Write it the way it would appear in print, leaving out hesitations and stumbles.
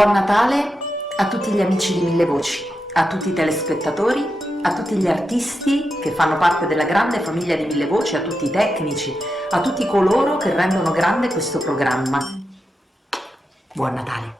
Buon Natale a tutti gli amici di Mille Voci, a tutti i telespettatori, a tutti gli artisti che fanno parte della grande famiglia di Mille Voci, a tutti i tecnici, a tutti coloro che rendono grande questo programma. Buon Natale!